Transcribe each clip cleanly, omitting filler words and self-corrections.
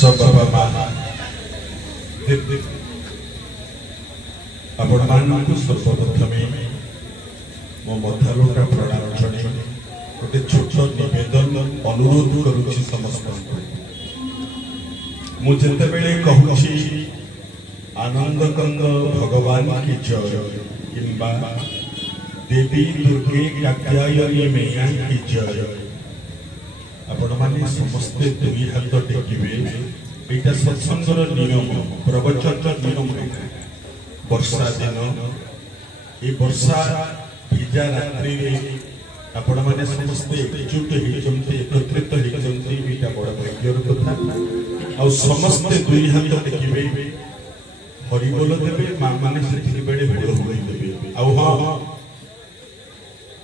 सब बाबा माँ आपण मानक सर्वप्रथम मो मथालोटा प्रणाम जणे गोटे छोट निवेदन अनुरोध करुछि समस्त मु जेते बेले कहूछि आनंद कंद भगवान की जय किंबा देवी दुर्गे कात्यायनी मैया की जय आपण माने समस्त दुई हाथ टेकिबे एटा सत्संगर नियम प्रवचन नियम वर्षा दिन ये वर्षा भिजा रात्रि आपण माने समस्त एकजुट होइचंती एकत्रित होइचंती एटा बड़ भाग्यर कथा आ समस्त दुई हाथ टेकिबे हरि बोल देबे मां माने सेठी बेडे बोल होई देबे आ हां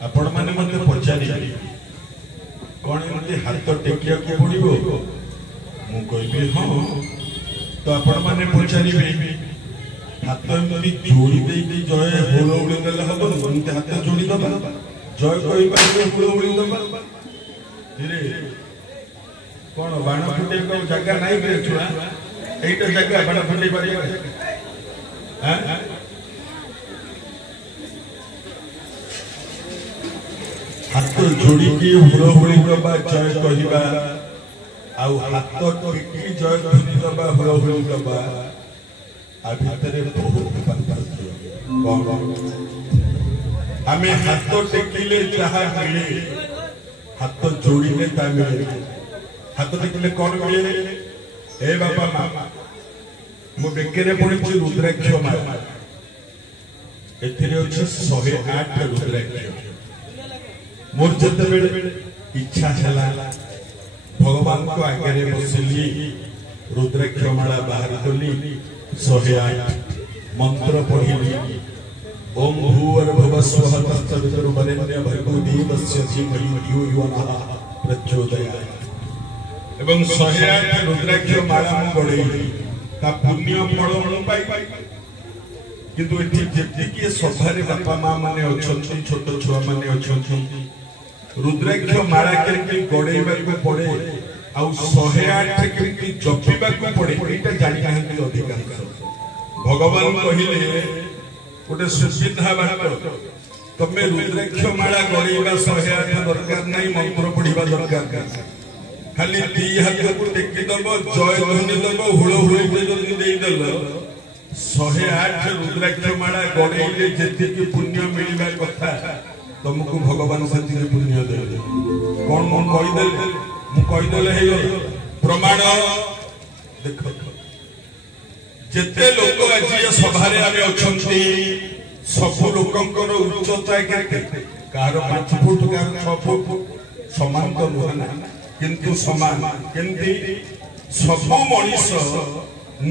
आपण माने मते पचारि कौन एमती हाथ टेकिया को पड़ो मु कहबे हाँ तो आपण माने पचारे हाथ एमती जोड़ी दे जय होल उड़ी देले हबो एमती हाथ जोड़ी दबा जय कहि पारे होल उड़ी दबा धीरे कौन बाण फुटे को जगह नहीं करे छुआ एटा जगह बाण फुटे पारे हां हाथ जोड़ी की हुड़हुड़ी दबा जय कहवा आउ हाथ टेकी जय ध्वनि दबा हुड़हुड़ी दबा आ भितरे बहुत पार्थक्य आमे हाथ टेकिले जहा मिले हाथ जोड़िले ता मिले हाथ टेकिले कौन मिले ए बाबा मामा मो बेकेरे पड़िछि रुद्राक्ष माला एथिरे अछि 108 रुद्राक्ष मोर जते बेले इच्छा छला भगवान को आगे बसिली रुद्राक्ष माला बाहर कली 108 मंत्र पढ़िली ओम भूर्भुवः स्वः तत्सवितुर्वरेण्यं भर्गो देवस्य धीमहि धियो यो नः प्रचोदयात् एवं 108 रुद्राक्ष माला मु गड़ेली ता पुण्य फल मु पाई किंतु एठी जेतिकी सभारे बापा मां माने अछंती छोट छुआ माने अछंती रुद्राक्ष माला केमती गड़ेबा को पड़े आउ 108 केमती जपिबा को पड़े एटा जानि नाहंती अधिकांश भगवान कहिले गोटे सुविधा बात तमे रुद्राक्ष माला गड़ेबा 108 दरकार नहीं मंत्र पढ़िबा दरकार खाली दी हाथ को टेकी दबो जय ध्वनि दबो हुड़हुड़ी दे जल्दी देई देलो 108 रुद्राक्ष माला गड़ेले जेतिकी पुण्य मिलबा कथा तुमको भगवान सती पुण्य दे कौन मन कहीदेले हे प्रमाण देख जेते लोक आज सभारे आमे अछंती सब लोकंकर उच्चता केते कार 5 फुट कार 6 फुट समान तो नुहना किंतु समान केंती सब मनीष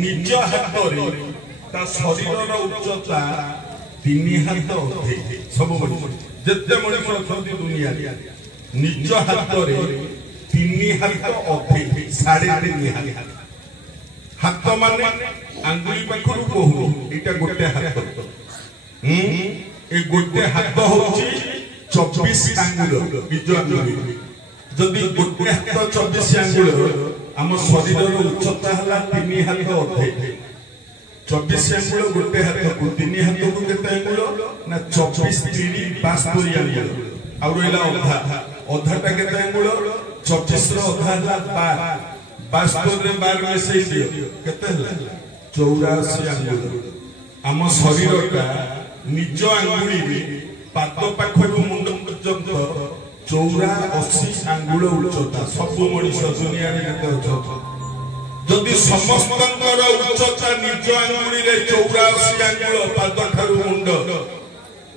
निज हाथ रे ता शरीर रो उच्चता 3 हाथ अधे सब मनीष जेते मनीष अछंती दुनिया निज हाथ रे 3 हाथ अधे 3.5 हाथ माने आंगुली पाखरु कहू एटा गोटे हाथ ए गोटे हाथ होची 24 आंगुल निज आंगुली जदि गोटे हाथ 24 आंगुल हम शरीर रो उच्चता हला 3 हाथ अधे 24 आंगुल गोटे हाथ को 3 हाथ को केते आंगुल ना 24 3 72 आंगुल आ रोइला अधाटा केते आंगुल 24 रो अधा हला 72 रे 12 में से दियो केते हला 84 आंगुल हम शरीरटा निज आंगुली रे पाद पाखरु मुंड पर्यंत 84 आंगुल उच्चता सब मनीष दुनिया रे केते उच्चता जदि समस्तंकर उच्चता निज आंगुली रे 84 आंगुल पाद ठारु मुंड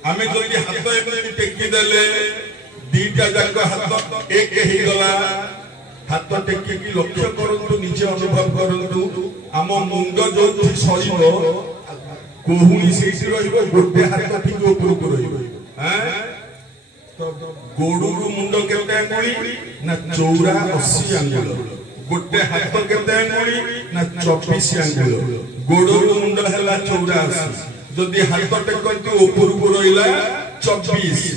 आमे जदि हाथ एमती टेकी देले दीटा जाक हाथ एक ही गला हाथ टेकी की लक्ष्य करंतु निजे अनुभव करंतु आम मुंड जो सरीब कोहुनी सेठी रहिबो गोटे हाथ ठीक ऊपर को रहिबो हैं तो गोडुरु मुंड केते आंगुली ना 84 आंगुल गोटे हाथ केते आंगुली ना 24 आंगुल गोडुरु मुंड हला 84 जदि हाथ टेकंतु ऊपर को रहिला 24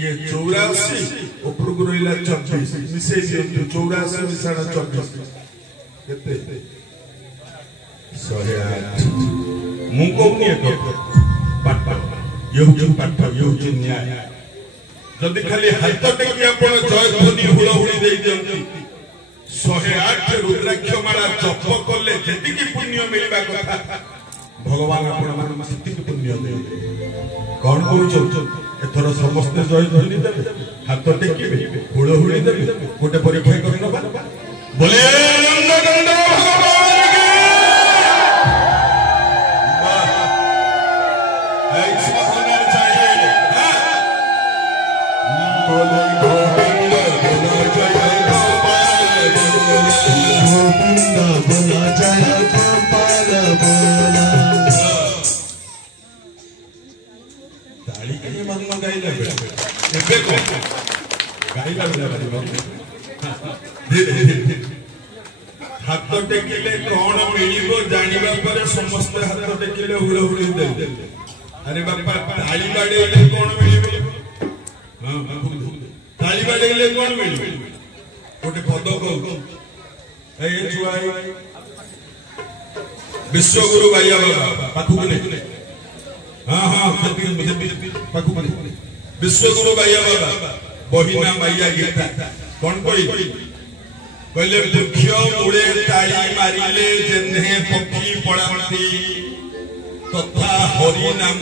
ये 84 ऊपर को रहिला 24 मिसे दियो 84 मिसाणा 24 केते 108 मु को नहीं पाठ ये पाठ ये न्याय जदि खाली हाथ टेकी आपण जय ध्वनि हुड़हुड़ी दे दियंती 108 रुद्राक्ष माला जप कले जेतिकी पुण्य मिलबा कथा भगवान आपण मान सेतिकी पुण्य दे कौन करू एथर समस्त जय ध्वनि देबे हाथ टेकीबे हुड़हुड़ी देबे गोटे परीक्षा कर नबा बोले नंदगंड भगवान की हाथ टेकिले कौन मिलिबो जानिबा पर समस्त हाथ टेकिले हुड़हुड़ी दे अरे बापा ताली बाडेले कौन मिलिबो हां ताली बाडेले कौन मिलिबो गोटे पद को ए छुआई विश्वगुरु बाया बाबा पाखु ने हां हां पाखु ने विश्वगुरु बाया बाबा बहिना माइया गीता कौन कोई कहले वृक्ष मूले ताली मारिले जेन्हे पक्षी पड़ाती तथा हरि नाम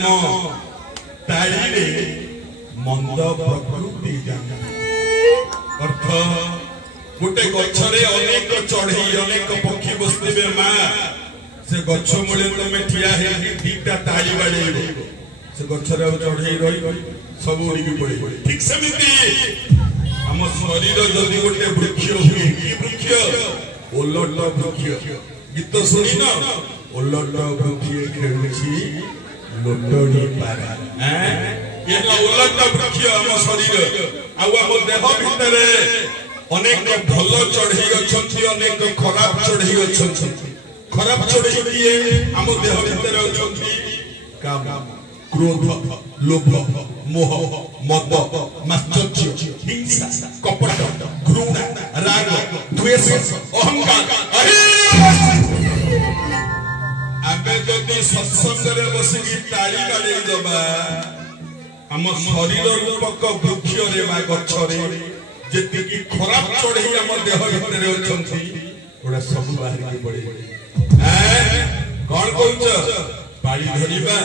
ताली रे मंद प्रकृति जाने अर्थ गोटे गछरे अनेक चढ़ई अनेक पक्षी बसथिबे मां से गछ मूले तमे ठिया हे दीटा ताली बाडे से गछरे चढ़ई रही सब उड़ी पड़े ठीक सेमिति हम शरीर जदि गोटे वृक्ष हुए कि वृक्ष ओलट वृक्ष गीत शुणी न ओलट वृक्ष खेलुछि लोटड़ी पारा ये ओलट वृक्ष हम शरीर आ हम देह भितर अनेक भल चढ़ई अछंती अनेक खराब चढ़ई अछंती खराब चढ़ई किए हम देह भितर अछंती काम क्रोध लोभ मोह मद मात्सर्य हिंसा कपट घृणा राग द्वेष अहंकार आबे जदि सत्संग रे बसिकी ताली बाडे दबा हम शरीर रूपक वृक्ष रे बा गछ रे जेतिकी खराब चढ़ई हम देह भितर अछंती ओडा सब बाहर के पड़े कौन कहउछ पाली धरिबा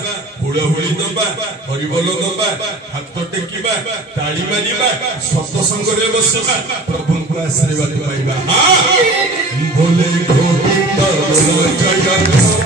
हुड़हुड़ी दबा हरिबोल दबा हाथ टेकिबा ताली मारिबा सत्संग रे बसिबा प्रभु को आशीर्वाद पाइबा हां बोले गोविंद बोला जय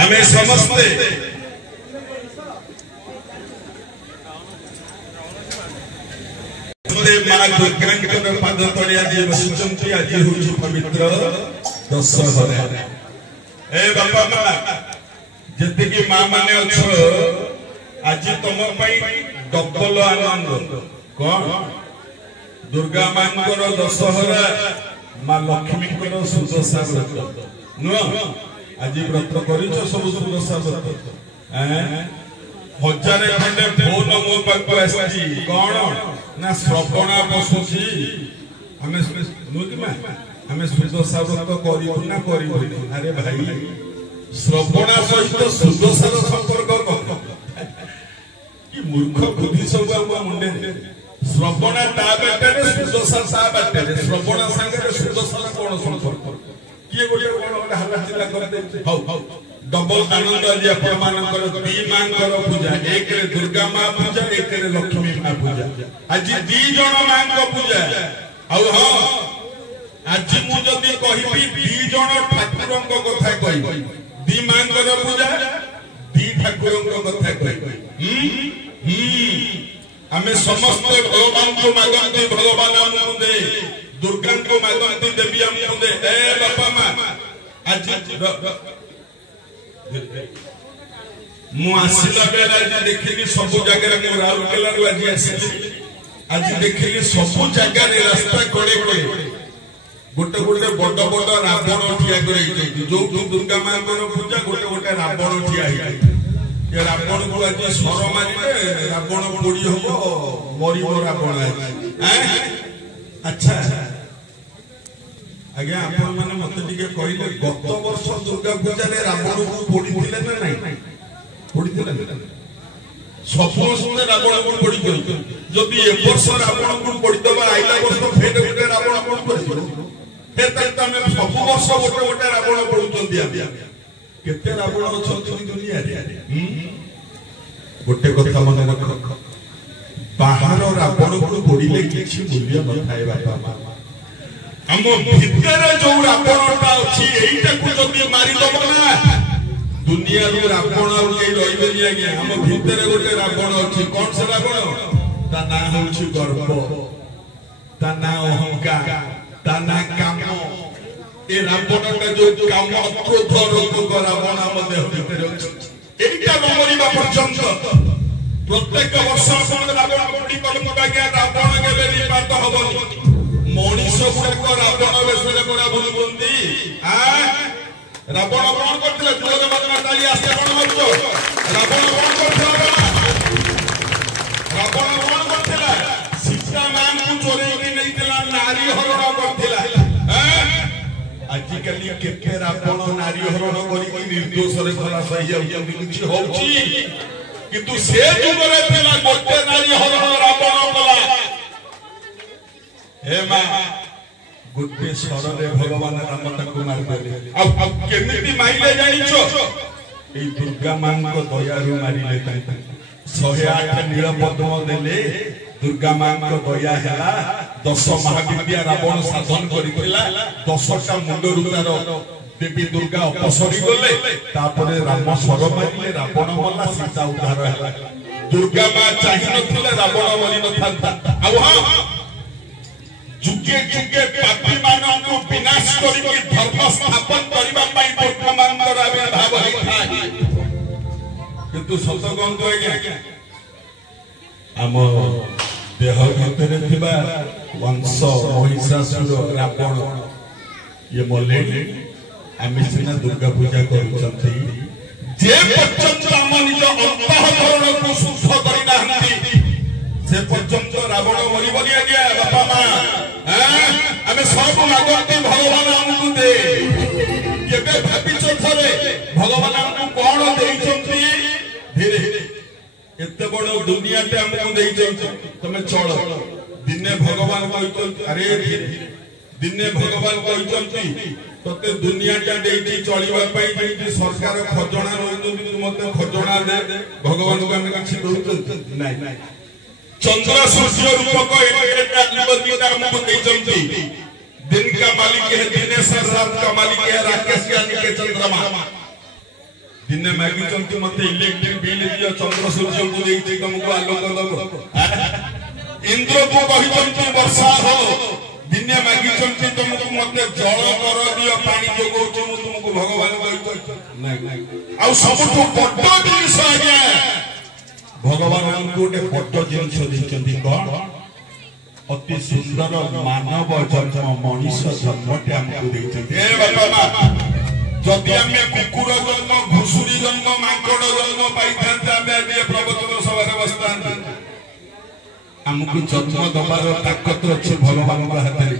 हमें समझते मां दुर्गा पाद तले आज बसुचंती आज होची पवित्र दशहरा ए बापा मां जति की मां माने अछो आज तुम पई डबल आनंद कोन दुर्गा मांकर दशहरा मां लक्ष्मी कर सुदशा व्रत नो आज व्रत करिछ सब सुदशा व्रत हजार खंडे फोन मो पाक आसी कौन ना श्रवणा बसुची हमें हमें सुदशा व्रत करिबु ना करिबु अरे भाई श्रवणा सहित सुदशार संपर्क कि मूर्ख बुद्धि सब मुंडे श्रवणा ता बाटे सुदशा ता बाटे श्रवणा संगे सुदशा कौन संपर्क किए गोटे कौन हल्ला चिल्ला करते हौ डबल आनंद आज आपण मानकर दी मांकर पूजा एक रे दुर्गा मां पूजा एक रे लक्ष्मी मां पूजा आज दी जण मां को पूजा औ हां आज मु जदी कहिबी दी जण ठाकुरन को कथा कहि दी मांकर पूजा दी ठाकुरन को कथा कहि हमें समस्त भगवान को मागंती भगवान हमको दे दुर्गा को मागंती देवी हमको दे ए बापा मां आज मु आसिला बेला आज देखिली सब जगह रे राउरकेला रो आज आसिली आज देखिली सब जगह रे रास्ता कोड़े कोड़े गोटे गोटे बड़ बड़ रावण ठिया करे जो दुर्गा मां को पूजा गोटे गोटे रावण ठिया है ये रावण को आज स्वर मारिले रावण पोड़ी हो मरी रावण है अच्छा आज्ञा आपण माने मते टिके कहिले गत वर्ष दुर्गा पूजा रे रावण को पोड़ी थिले ना नहीं पोड़ी थिले सफल रावण को पोड़ी गई जदि ए वर्ष रावण को पोड़ी दबा आइला वर्ष फेर गोटे रावण को पोड़ी हे तमे सब वर्ष गोटे गोटे रावण पोड़ुचन दिया केते रावण अछंती दुनिया रे गोटे कथा मन रख बाहर रावण को पोड़िले किछि मूल्य नथाय बापा हम भितर जो रावणटा अछि एइटा को जदि मारि दब ना दुनिया रो रावण और के रहिबे आज्ञा हम भितर गोटे रावण अछि कोन से रावण ता ना होछि गर्व ता ना अहंकार ता ना काम ए रावणटा जो काम क्रोध रोग रावण हम देह भितर अछि एइटा नमरिबा पर्यंत प्रत्येक वर्ष अपन रावण कोडी कलम बाग्या रावण गेले निपात हबनी मनीष गुड़ाक रावण बेसरे बड़ा बुलबुंदी रावण कौन करथिले जोर मत ताली आस्ते कौन मत रावण कौन करथिला रावण कौन करथिला सीता मान को चोरी की नहीं दिला नारी हरण करथिला आज कली केते रावण नारी हरण करी की निर्दोष रे खला सही जाउछन किछि होउची किंतु से जुगरे थिला गोटे नारी हरण रावण कला हे मां गुटे स्वर रे भगवान राम तक मार देले अब केमिति माइले जानिछो ए दुर्गा मां को दया रो मारिले ताई 108 नील पद्म देले दुर्गा मां को दया हैला 10 महाविद्या रावण साधन करितला 10टा मुंड रुतार देवी दुर्गा अपसरी गले तापरे राम स्वर मारिले रावण मल्ला सीता उद्धार हैला दुर्गा मां चाहि नथिले रावण मरि नथांता आ हां जुगे जुगे पापी मानव को विनाश करी धर्म स्थापन करबा पई दुर्गा मांकर आविर्भाव होइथाय किंतु सत गंग आज्ञा हम देह भितर थिबा वंश महिषासुर रावण ये मले आमे सिना दुर्गा पूजा करूछंती जे पर्यंत हम निज अंतःकरण को शुद्ध करि नाहंती से पर्यंत रावण मरि बनि आज्ञा बापा मां हमें सब मागंती भगवान हमको दे केबे भाबिछ थरे भगवान हमको कोन देइछंती धीरे एते बड़ दुनिया ते हमको देइछंती तमे चल दिने भगवान कहिछंती अरे दिने भगवान कहिछंती तते दुनिया टा देइछि चलिबा पई जेति सरकार खजणा रहिछंती मते खजणा दे भगवान को हम किछि दोउछंती नाही चंद्र सूर्य रूपक एक अधिपति हमको देइछंती दिन का मालिक है दिनेश रात का मालिक है राकेश ज्ञानी के चंद्रमा दिन मागी चंती मते इलेक्ट्रिक बिल दियो चंद्र सूर्य को देइछि तुमको आलोक दब इंद्र को कहिछंती वर्षा हो दिन मागी चंती तुमको मते जल कर दियो पानी जोगौछु तुमको भगवान कहिछंती नाही आ सबठु बड्ड जिनिस आज्ञा भगवान हमको गोटे बड़ जिनिस देइछंती कोन अति सुंदर मानव जन्म मनीष जन्मटे हमको देइछंती ए बाबा जदि हमें कुकुर जन्म घुसुरी जन्म मांकड़ जन्म पाइथांता बे प्रवचन सभा अवस्था हमको जन्म दबार ताकत अछि भगवान को हाथ रे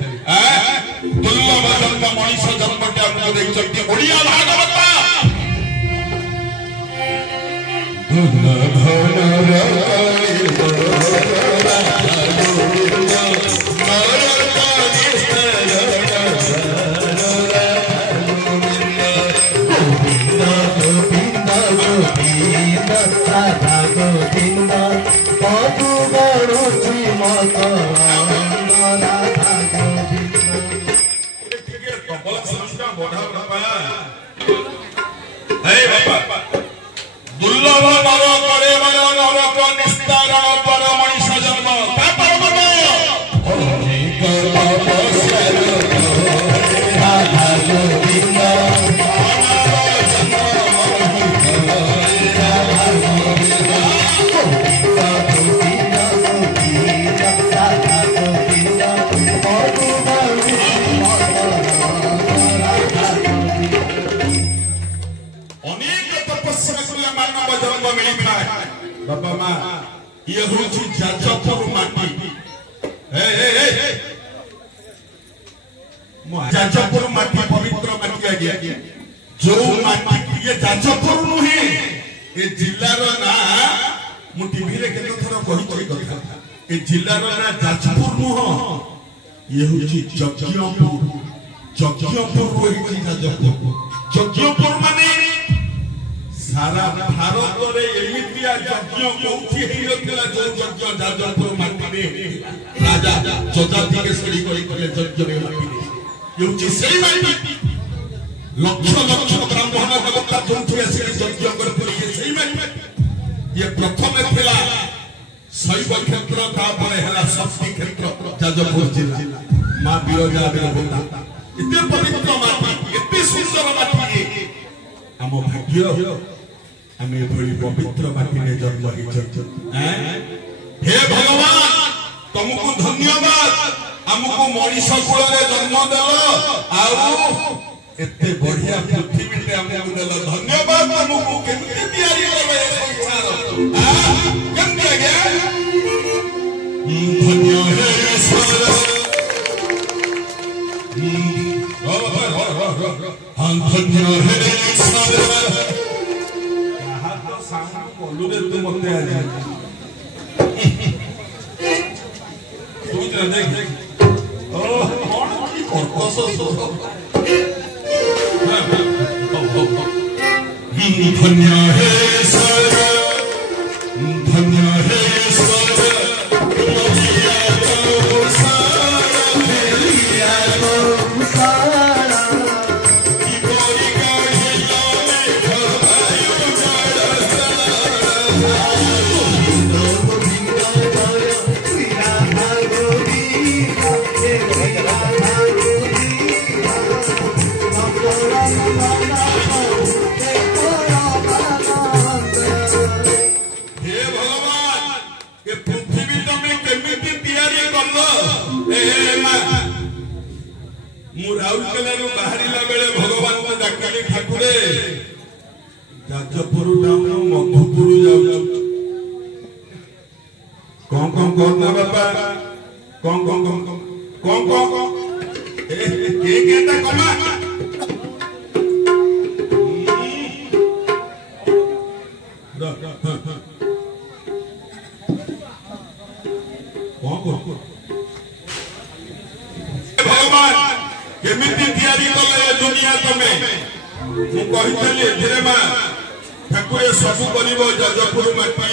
दुर्लभ जन्म मनीष जन्मटे हमको देइछंती ओडिया भागवत दुर्लभ ये होची जाजपुर माटी जाजपुर माटी पवित्र माटी आ गया जो माटी ये जाजपुर नुहे ये जिल्लार ना मु टीवी रे केतो थरा कहि कथा ये जिल्लार ना जाजपुर नुह ये होची जज्ञपुर होई जज्ञपुर माने सारा भारत रे एमितिया यज्ञ कोठी हेइरतला जो यज्ञ जाजपुर माटी रे राजा जजाति के श्री करी यज्ञ रे माटी योची सेई माटी लक्ष लक्ष ब्राह्मण देवता जोठी आसी यज्ञ करथि सेई माटी ये प्रथम थिला शैव क्षेत्र ता परे हला शक्ति क्षेत्र जाजपुर जिल्ला मां बिरजा देवता इते पवित्र माटी इते सुंदर माटी हम भाग्य हमें बड़ी पवित्र माटी में जन्म हे भगवान तुमको धन्यवाद हमको मनीष कुल रे जन्म देव आउ एते बढ़िया पृथ्वी रे हमको देल धन्यवाद तुमको केमती तैयारी करबे संसार केमती आ गया धन्य हे ईश्वर धन्य हे ईश्वर बोलूरे तू मते आ जा तू इधर देख ओ कौन की करतस धन्य हे ईश्वर धन्य हे ईश्वर भगवान को डाकली ठाकुरे जाजपुर टाउन मधुपुर जाऊ कौन करना बापा कौन के कमा भगवान केमिति तैयारी कले दुनिया तमे मु कहितले धीरे मा ठाकुर सब करिवो जाजपुर माटी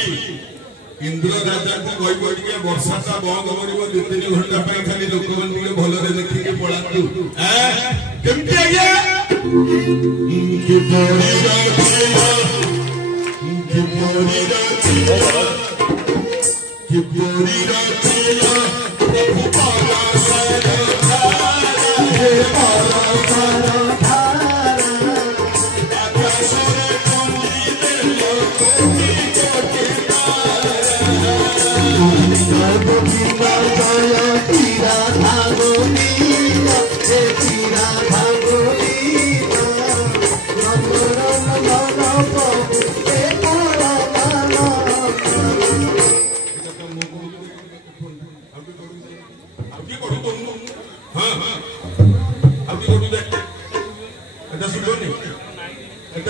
इंद्र राजा को कहि कहि के वर्षाटा बंद करिवो 2-3 घंटा पे खाली लोकमन के भलो रे देखि के पळातु केमिति आज्ञा कि बोरी राखिया कि बोरी राखिया कि बोरी राखिया प्रभु पाला सारा हे पाला सारा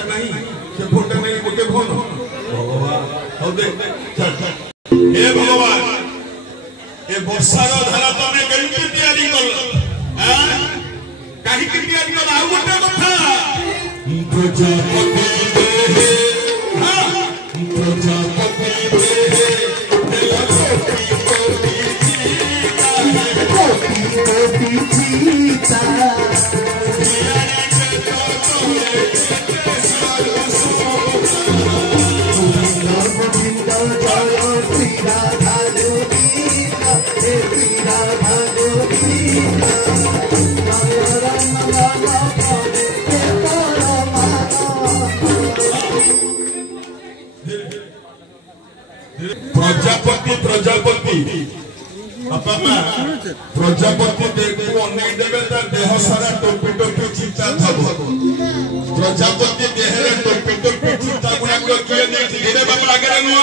नहीं से फोटा नहीं गोटे फोन भगवान धारा तमे केमती तैयारी कल काहे की तैयारी कल आ गोटे कथा प्रजापति देहे हां प्रजापति देहे तेला कोटी चीता प्रजापति प्रजापति प्रजापति देखो अनेक देवे देह सारा टोपी टोपी चिंता थब प्रजापति देह टोपी टोपी चिंता गुणा किए धीरे बाबा आगे आगे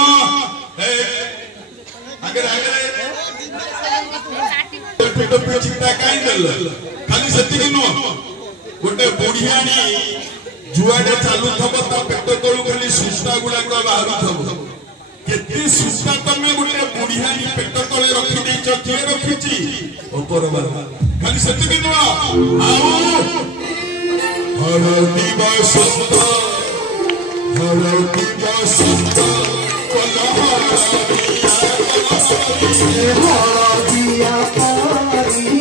टोपी टोपी चिंता कहीं देल खाली सेति नुह गोटे बुढ़ियाणी जुआडे चालू थब ता पेट तळु खाली सुस्ता गुणा बाहर थब केते सुस्ता तमे गोटे बुढ़ियाणी पेट तळे रखि देछ के रखिची ऊपर बाबा खाली सेति नुह आओ हरती बसंत हरदिया पारी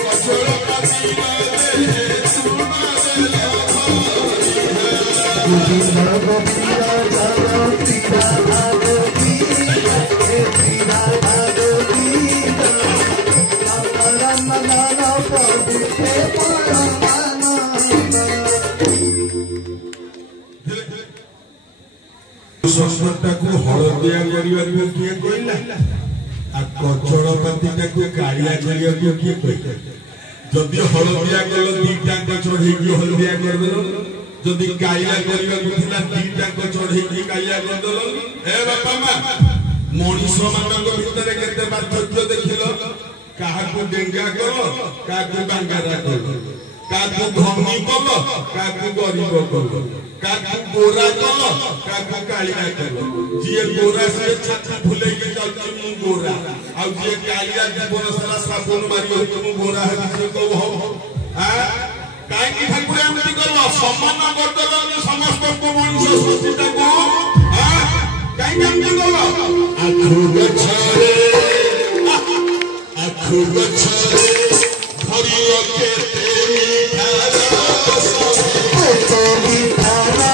कजल कातिला दे सुना देला गोविंद गोपिया जगती भागवती तेरा भागवती राम नाम प्रभु हे संस्कृता को हलदिया करिया किए कहला आ कचड़पाती को कालिया करिया किए कहला जदि हलदिया कल दीटा चढ़े की हलदिया कर देलो जदि कालिया करिया थिला दीटा चढ़े की कालिया कर देलो ए बापा मा मनुष्य मानक भितर केते पार्थक्य देखिलो काहाकू डेंगा कलो काहाकू बांगारा कलो काहाकू धनी कलो काहाकू गरीब कलो काकू गोरा कलो काकू कालिया कलो जे गोरा से छाती भूले के चलती मु गोरा आ जे कालिया जीवन सारा साबुन मारी हो मु गोरा है से को हो आ काई की ठाकुर एमती कलो सम्मान करदलो समस्त को मनुष्य सृष्टि को आ काई एमती कलो आखु गछरे धरियो के तेरी धारा तेरी धारा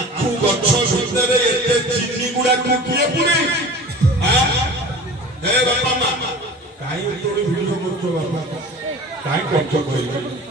आखु गछ भितर एते चिनी गुडा किए पुरे हे बापा मा काई तोरी भिडियो करछो बापा काई करछो कहले